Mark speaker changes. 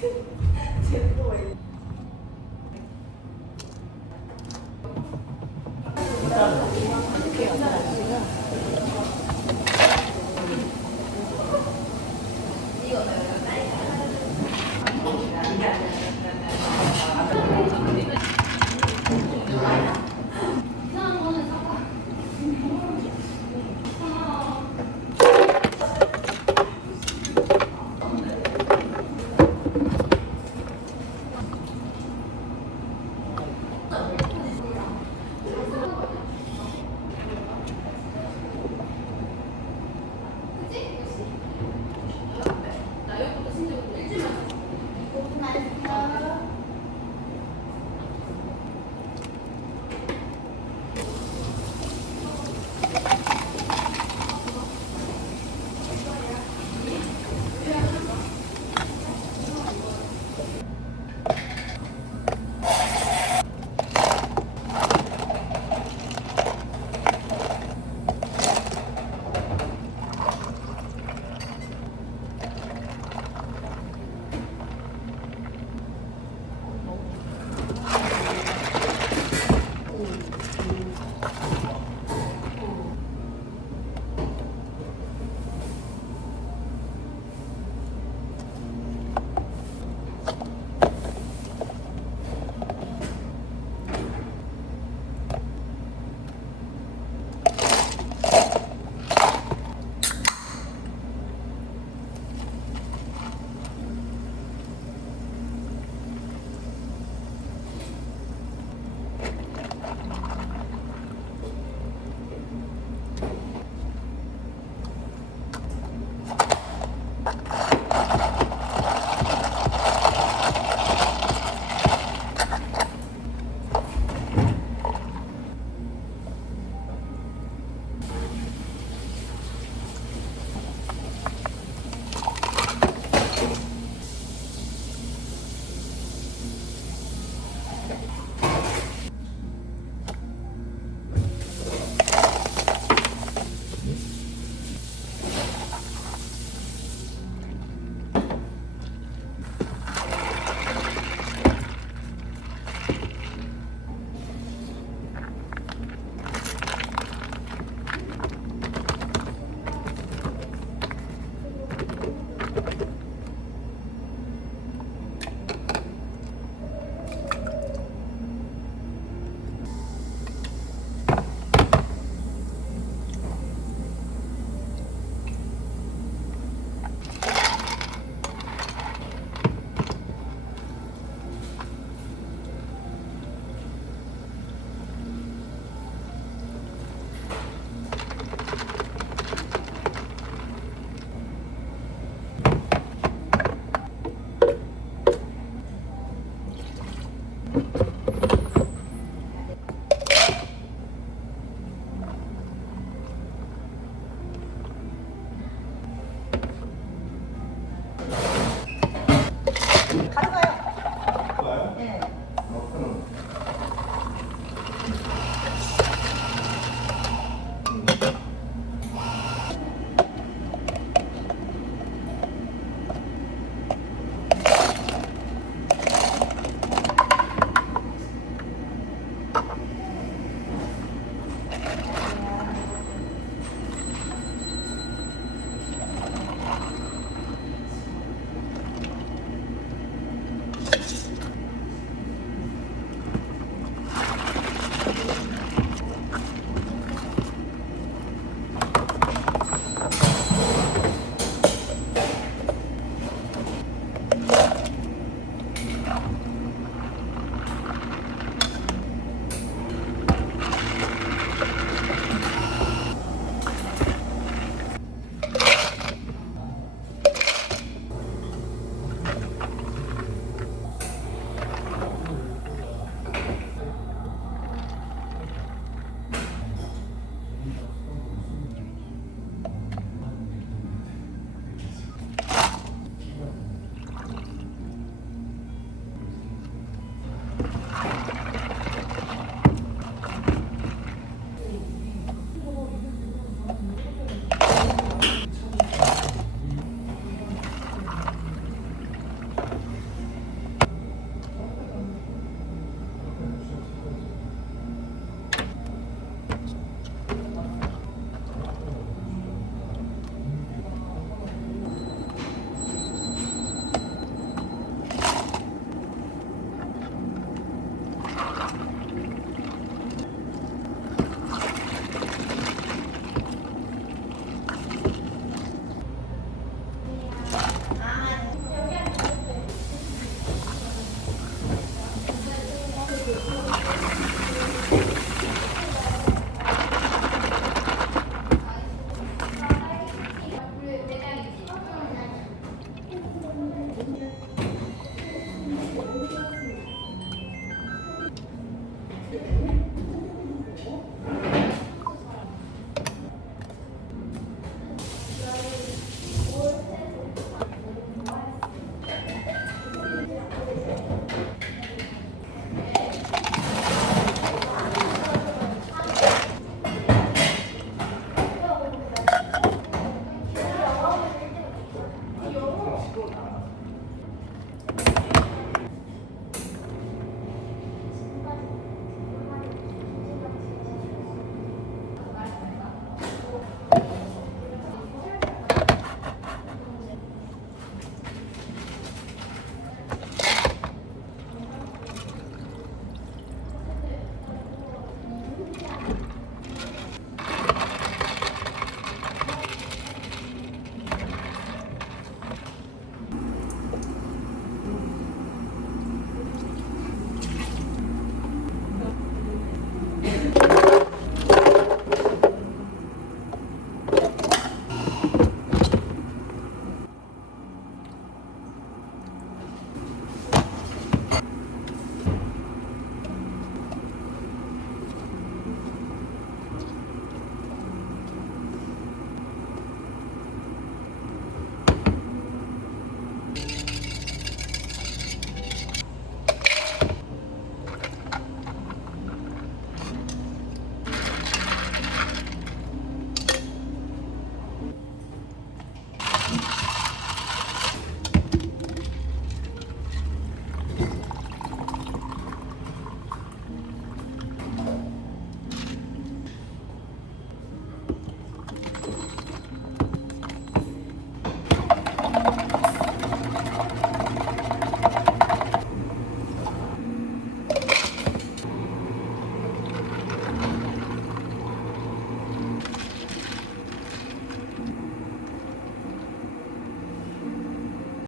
Speaker 1: 가져